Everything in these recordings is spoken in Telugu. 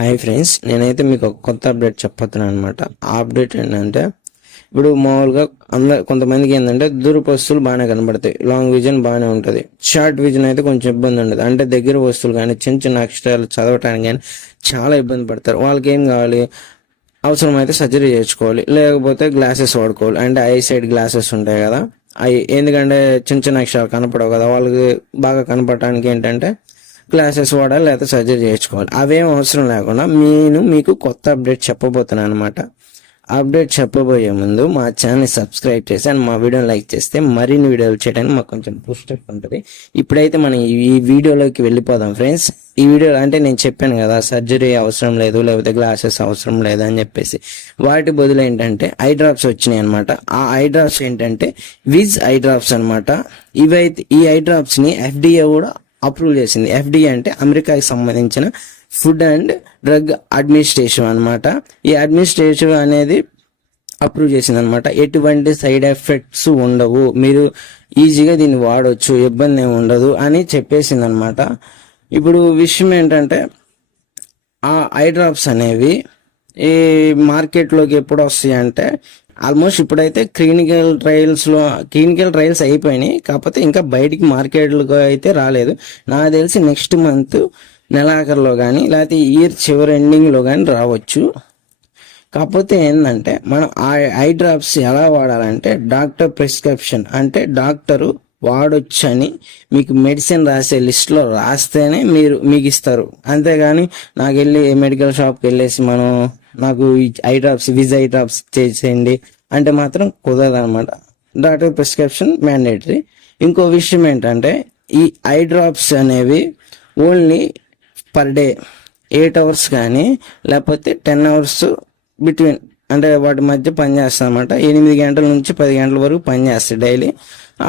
హాయ్ ఫ్రెండ్స్, నేనైతే మీకు ఒక కొత్త అప్డేట్ చెప్పబోతున్నాను అనమాట. ఆ అప్డేట్ ఏంటంటే, ఇప్పుడు మామూలుగా కొంతమందికి ఏంటంటే దూరపు వస్తువులు బాగానే కనబడతాయి, లాంగ్ విజన్ బాగానే ఉంటుంది. షార్ట్ విజన్ అయితే కొంచెం ఇబ్బంది ఉండదు. అంటే దగ్గర వస్తువులు కానీ చిన్న చిన్న అక్షరాలు చదవటానికి కానీ చాలా ఇబ్బంది పడతారు. వాళ్ళకి ఏం కావాలి, అవసరమైతే సర్జరీ చేయించుకోవాలి, లేకపోతే గ్లాసెస్ వాడుకోవాలి. అంటే ఐ సైడ్ గ్లాసెస్ ఉంటాయి కదా, అవి ఎందుకంటే చిన్న చిన్న అక్షరాలు కనపడవు కదా, వాళ్ళకి బాగా కనపడటానికి ఏంటంటే గ్లాసెస్ వాడాలి, లేకపోతే సర్జరీ చేయించుకోవాలి. అవేం అవసరం లేకుండా నేను మీకు కొత్త అప్డేట్ చెప్పబోతున్నాను అనమాట. అప్డేట్ చెప్పబోయే ముందు మా ఛానల్ని సబ్స్క్రైబ్ చేసి అండ్ మా వీడియోని లైక్ చేస్తే మరిన్ని వీడియోలు చేయడానికి మాకు కొంచెం బూస్టప్ ఉంటుంది. ఇప్పుడైతే మనం ఈ వీడియోలోకి వెళ్ళిపోదాం ఫ్రెండ్స్. ఈ వీడియో అంటే నేను చెప్పాను కదా, సర్జరీ అవసరం లేదు, లేకపోతే గ్లాసెస్ అవసరం లేదు అని చెప్పేసి. వాటి బదులు ఏంటంటే ఐ డ్రాప్స్ వచ్చినాయి అనమాట. ఆ ఐ డ్రాప్స్ ఏంటంటే విజ్ ఐ డ్రాప్స్ అనమాట. ఈ ఐ డ్రాప్స్ని FDA కూడా అప్రూవ్ చేసింది. FDA అంటే అమెరికాకి సంబంధించిన ఫుడ్ అండ్ డ్రగ్ అడ్మినిస్ట్రేషన్ అనమాట. ఈ అడ్మినిస్ట్రేషన్ అనేది అప్రూవ్ చేసింది అనమాట. ఎటువంటి సైడ్ ఎఫెక్ట్స్ ఉండవు, మీరు ఈజీగా దీన్ని వాడవచ్చు, ఇబ్బంది ఏమి ఉండదు అని చెప్పేసింది అనమాట. ఇప్పుడు విషయం ఏంటంటే, ఆ ఐ డ్రాప్స్ అనేవి ఈ మార్కెట్లోకి ఎప్పుడు వస్తాయి అంటే, ఆల్మోస్ట్ ఇప్పుడైతే క్లినికల్ ట్రయల్స్ అయిపోయినాయి, కాకపోతే ఇంకా బయటికి మార్కెట్లకు అయితే రాలేదు. నాకు తెలిసి నెక్స్ట్ మంత్ నెలాఖరులో కానీ లేకపోతే ఇయర్ చివరి ఎండింగ్లో కానీ రావచ్చు. కాకపోతే ఏంటంటే, మనం ఆ ఐ డ్రాప్స్ ఎలా వాడాలంటే డాక్టర్ ప్రిస్క్రిప్షన్, అంటే డాక్టరు వాడొచ్చని మీకు మెడిసిన్ రాసే లిస్ట్లో రాస్తేనే మీకు ఇస్తారు. అంతేగాని నాకు వెళ్ళి మెడికల్ షాప్కి వెళ్ళేసి నాకు విజ్ ఐ డ్రాప్స్ చేసేయండి అంటే మాత్రం కుదరదు అనమాట. Doctor prescription mandatory. ఇంకో విషయం ఏంటంటే, ఈ ఐ డ్రాప్స్ అనేవి ఓన్లీ పర్ డే 8 hours కానీ లేకపోతే 10 hours బిట్వీన్, అంటే వాటి మధ్య పనిచేస్తాయి అనమాట. 8 గంటల నుంచి 10 గంటల వరకు పనిచేస్తాయి డైలీ.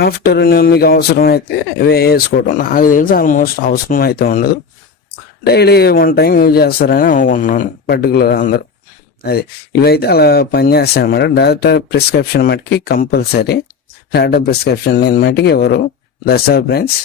ఆఫ్టర్ మీకు అవసరం అయితే వేసుకోవటం. నాకు తెలిసి ఆల్మోస్ట్ అవసరం అయితే ఉండదు, డైలీ 1 time యూజ్ చేస్తారని అనుకుంటున్నాను పర్టికులర్ అందరూ. అది ఇవైతే అలా పనిచేస్తాయి అనమాట. డాక్టర్ ప్రిస్క్రిప్షన్ మటుకి కంపల్సరీ, డాక్టర్ ప్రిస్క్రిప్షన్ లేని మటుకి ఎవరు. That's all friends.